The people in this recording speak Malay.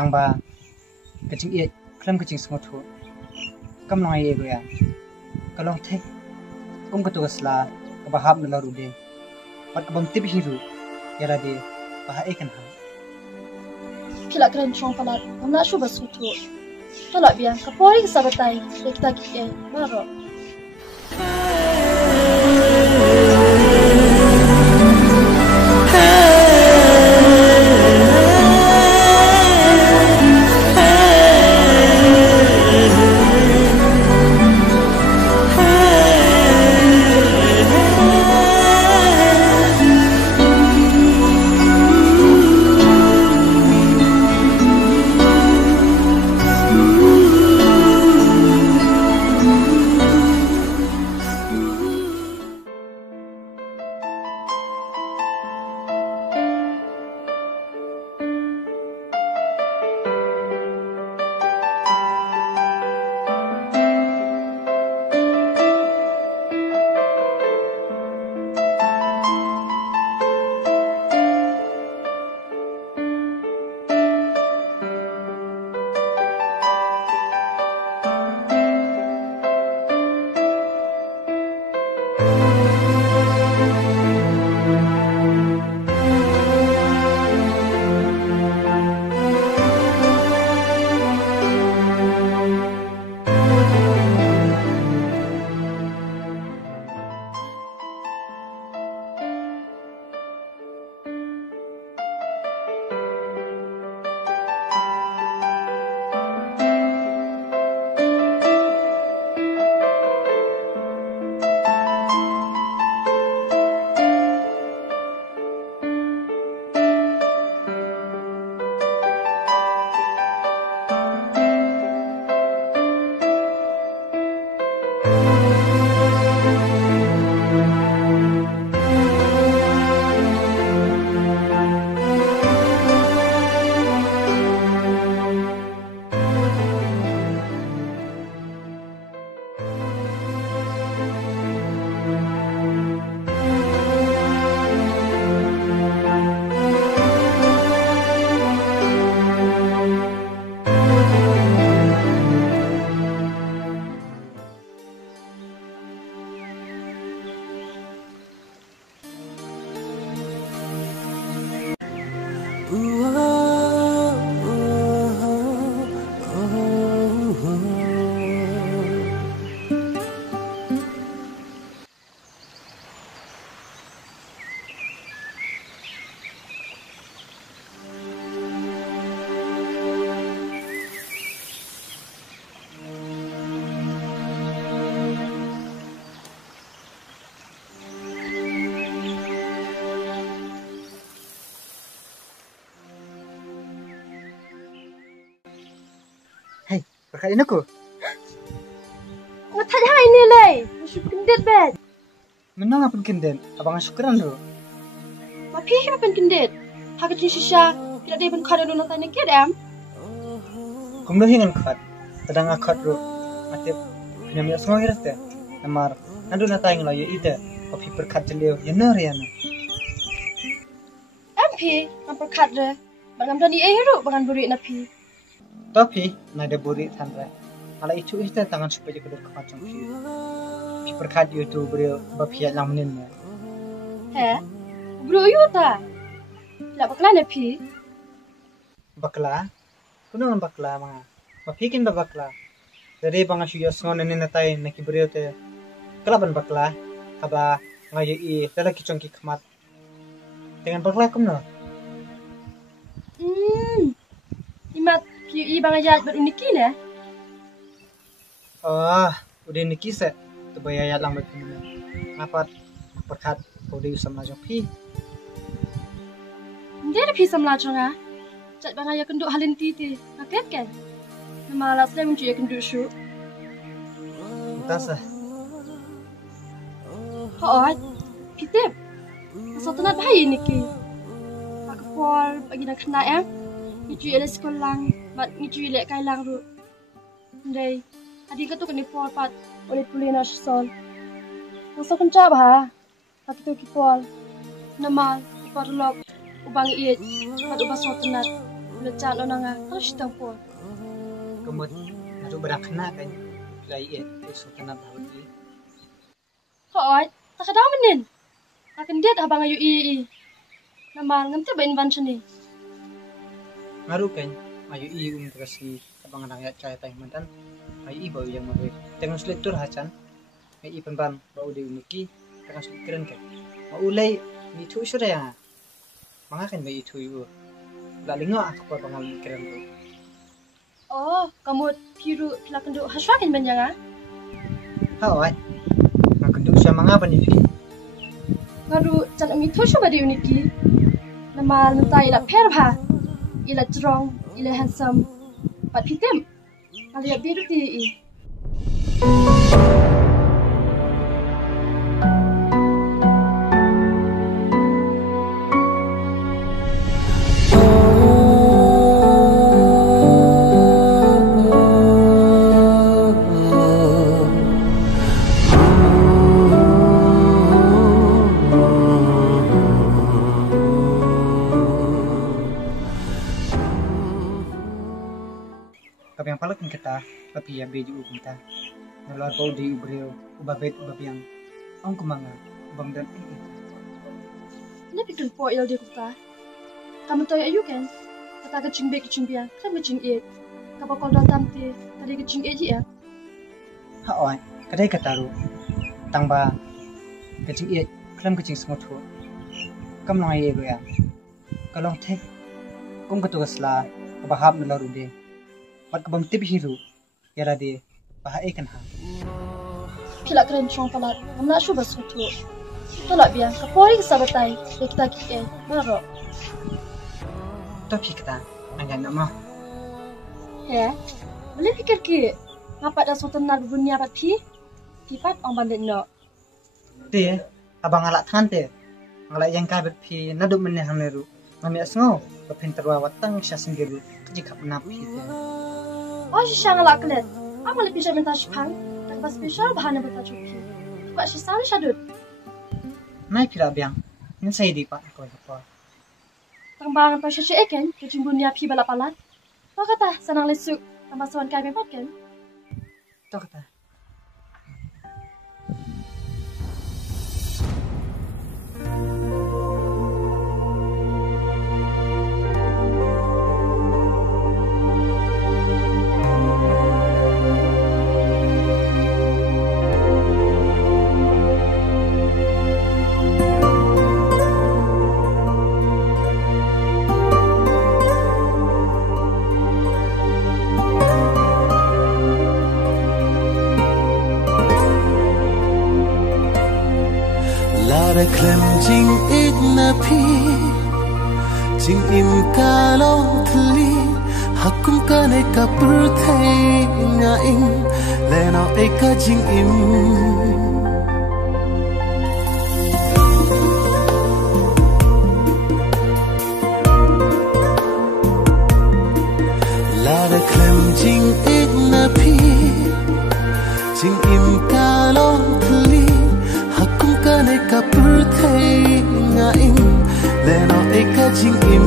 tangba kecing iya klam kecing semut hu kam nong iya goya kalong te kum ketu gasla bahab nala rude pat kabam tip hiru yara de bah ekan ha kila keren chong palat amna shu basutu tolak biang kapori sabatai kita ki maro berkat ini aku Watat hai ni lay, masuk kendet bed. menang apa kinden abang syukuran ro Mapi apa kendet? Hakat shisha, tidak ada pun kada dulu tanya kedam. kumlo hingan khat kadang akhat ro matip nyamya semua hirste namar nadu na tayang lo ye ide opi berkat jelio yenar yana MP, nampak kadre. Bangam tadi hiru bangan buri napi. tapi nada buri thandra ala itu iste tangan supaya kedur kepacang pi berkat itu beri bapia lang menin He? Bro yuta. Tidak bakal napi. bakla kuno bakla mga mapikin ba bakla dari bang asyo ngon nen natay nakibrio te kalaban bakla aba ngayo i tala kichong ki khamat dengan bakla kumno Imat PUI bang ajat beruniki ne? udah niki se tu bayar lang ba kumno ngapat berkat udah usam na jopi Dia ada pisam lajong Jat bang ayah kenduk halin titi. Naket kan? Nama alat saya mencuri kenduk syuk. entah sah Hoat, pitip. Asal tenat bahaya niki. Pak kepol bagi nak kena Ngicui ada sekolah, mat ngicui lek kailang ru. Ndai, adi ka tu kani pol pat oleh pulina sol. Masa kencap ha. Pak tu ki pol. Nama ikor lok ubang iet pat ubah sotenat. Lecan onanga harus tampon. Kemud nadu barang kena kan lai sultanat Hawti. Koi, tak ada menin. Akan dia abang ayu i. Nama nganti ba invention ni. Ngaru kan ayu terasi abang rakyat cai tai mantan ayu bau yang mau tengok seletur hacan ayu penban bau di uniki tengok keren kan mau ulai ni tu sudah ya mangakan bayi tu ibu lalingo aku pangal keren tu. Oh, kamu piru pilakan duk haswakin banjanga. Hawai nak duk siya mangapa ni fikir Ngaru can ami tu siya ba di uniki. Nama nantai la perba. Ila strong, ila handsome. Pat pitem. Aliya biru ti i. Kami yang palak kita tapi yang beju kita ngeluar bau di ubrio ubabet yang ang kumanga bang dan Ini pikir po il di kuta. Kamu tahu ayu kan? Kata kecing biang, kan kecing it. Kapal kau datang ti, tadi kecing it ya. Hawai kadai kataru tangba kecing kram kecing semut tu kam long ai ya kalong tek kum ketugasla bahab melarude Mat kabang tip hiru yara de bahai kan ha. Pila keren chong palat, amna shu basutu. Tolak biang, kapori kesabatai, kita kike, maro. Tapi kita angan nak mah. Ya, boleh fikir ki, ngapa dah sultan nak dunia pat pi? Tipat orang bandit no. Te abang alak tante. Ngalak yang kabet pi nadu meneh hameru. Ngami asngo, bapintar watang sya sendiri kejik kapnap pi. Oh, siya ngalak kelet. Apa lebih siya minta syukang? Tak pas spesial bahan yang bertajuk pi. Tukak siya sana syadut. Nai pira biang, ini saya di pak aku apa. Tangbangan pa siya eken, kecing dunia pi balap-balap. Kau kata senang lesuk, tambah sawan kami empat kan? Tok kata. Klem jing ik na pi jing im kalong thli hakum kane ka purthai nga ing lena eka jing im Lara klem jing ik na pi jing im kalong thli hakum kane ka purthai nga ing lena eka jing im